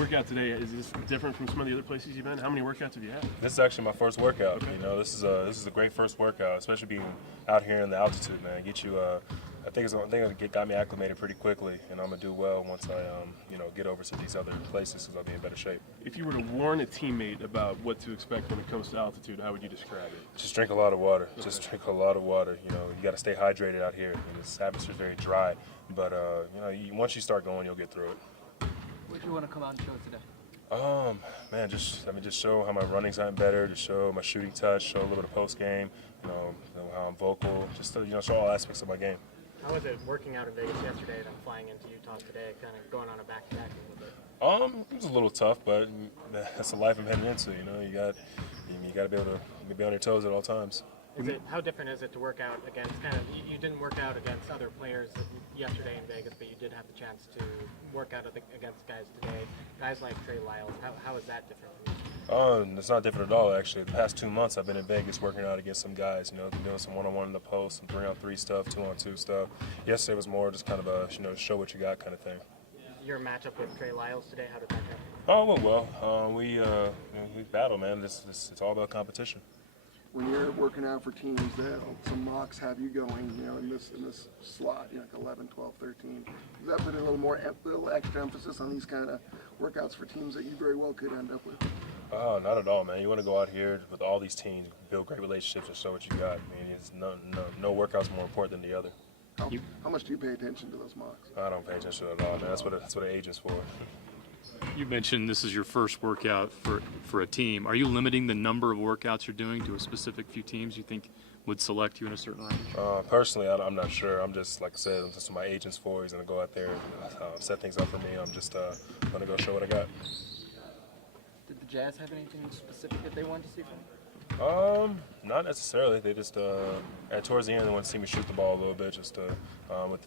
workout today, is this different from some of the other places you've been? How many workouts have you had? This is actually my first workout. Okay. You know, this is a great first workout, especially being out here in the altitude, man. Get you, I think it got me acclimated pretty quickly, and I'm gonna do well once I, get over to these other places because I'll be in better shape. If you were to warn a teammate about what to expect when it comes to altitude, how would you describe it? Just drink a lot of water. Okay. Just drink a lot of water. You know, you got to stay hydrated out here. This atmosphere is very dry, but once you start going, you'll get through it. What do you want to come out and show today? Man, just show how my running's gotten better, just show my shooting touch, show a little bit of post game, how I'm vocal, just to, show all aspects of my game. How was it working out in Vegas yesterday and then flying into Utah today, kind of going on a back-to-back a little bit? It was a little tough, but that's the life I'm heading into. You got to be able to be on your toes at all times. How different is it to work out against you didn't work out against other players yesterday in Vegas, but you did have the chance to work out against guys today, guys like Trey Lyles. How is that different from you? It's not different at all, actually. The past 2 months I've been in Vegas working out against some guys, doing some one-on-one in the post, some 3-on-3 stuff, 2-on-2 stuff. Yesterday was more just kind of a, show what you got kind of thing. Your matchup with Trey Lyles today, how did that go? Oh, it went well. We battle, man. It's all about competition. When you're working out for teams that some mocks have you going, in this slot, like 11, 12, 13, does that put a little extra emphasis on these kind of workouts for teams that you very well could end up with? Oh, not at all, man. You want to go out here with all these teams, build great relationships, and show what you got. I mean, it's no workout's more important than the other. How much do you pay attention to those mocks? I don't pay attention at all, man. That's what an agent's for. You mentioned this is your first workout for a team. Are you limiting the number of workouts you're doing to a specific few teams you think would select you in a certain range? Personally, I'm not sure. I'm just, like I said, I'm just what my agent's for. He's going to go out there and set things up for me. I'm just going to go show what I got. Did the Jazz have anything specific that they wanted to see from you? Not necessarily. They just, towards the end, they want to see me shoot the ball a little bit, just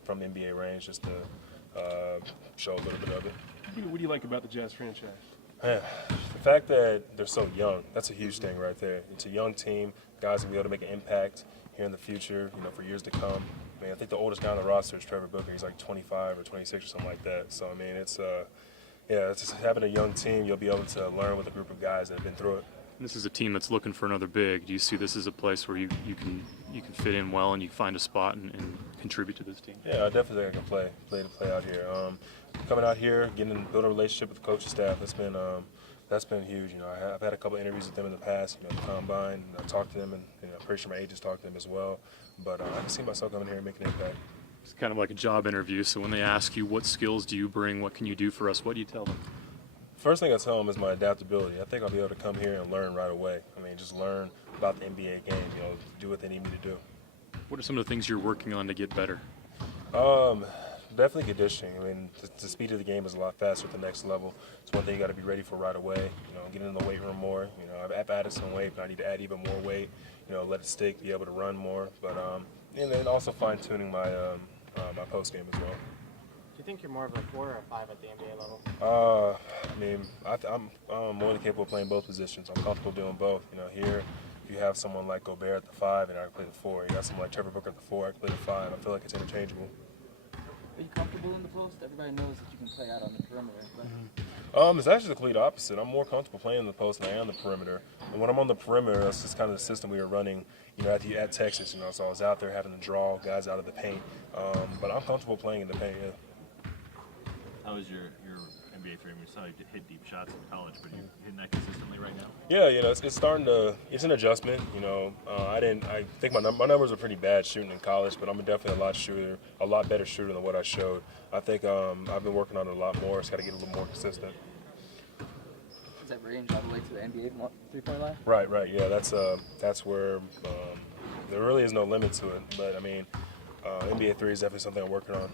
from the NBA range, just to show a little bit of it. What do you like about the Jazz franchise? Man, the fact that they're so young, that's a huge thing right there. It's a young team, guys will be able to make an impact here in the future, for years to come. I mean, I think the oldest guy on the roster is Trevor Booker. He's like 25 or 26 or something like that. So, I mean, it's just having a young team, you'll be able to learn with a group of guys that have been through it. This is a team that's looking for another big. Do you see this as a place where you can fit in well and you find a spot and contribute to this team? Yeah, I definitely think I can play out here. Coming out here, building a relationship with the coaching staff, that's been huge. I've had a couple interviews with them in the past, the combine. I talked to them, and I'm pretty sure my agents talked to them as well. But I can see myself coming here and making an impact. It's kind of like a job interview. So when they ask you what skills do you bring, what can you do for us, what do you tell them? First thing I tell them is my adaptability. I think I'll be able to come here and learn right away. I mean, just learn about the NBA game, do what they need me to do. What are some of the things you're working on to get better? Definitely conditioning. I mean, the speed of the game is a lot faster at the next level. It's one thing you got to be ready for right away. Get in the weight room more. I've added some weight, but I need to add even more weight. Let it stick, be able to run more. But and then also fine tuning my my post game as well. Do you think you're more of a 4 or a 5 at the NBA level? I mean, I'm more than capable of playing both positions. I'm comfortable doing both. Here, if you have someone like Gobert at the 5, and I can play the 4. You got someone like Trevor Booker at the 4, I can play the 5. I feel like it's interchangeable. Are you comfortable in the post? Everybody knows that you can play out on the perimeter. It's actually the complete opposite. I'm more comfortable playing in the post than I am the perimeter. And when I'm on the perimeter, that's just kind of the system we were running, at Texas. So I was out there having to draw guys out of the paint. But I'm comfortable playing in the paint. Yeah. How is your NBA frame? We saw you hit deep shots in college, but you're hitting that consistently right now? Yeah, it's starting to. It's an adjustment. I think my numbers are pretty bad shooting in college, but I'm definitely a lot better shooter than what I showed. I think I've been working on it a lot more. It's got to get a little more consistent. Does that range all the way to the NBA three-point line? Right. Yeah, that's where there really is no limit to it. But I mean, NBA 3 is definitely something I'm working on.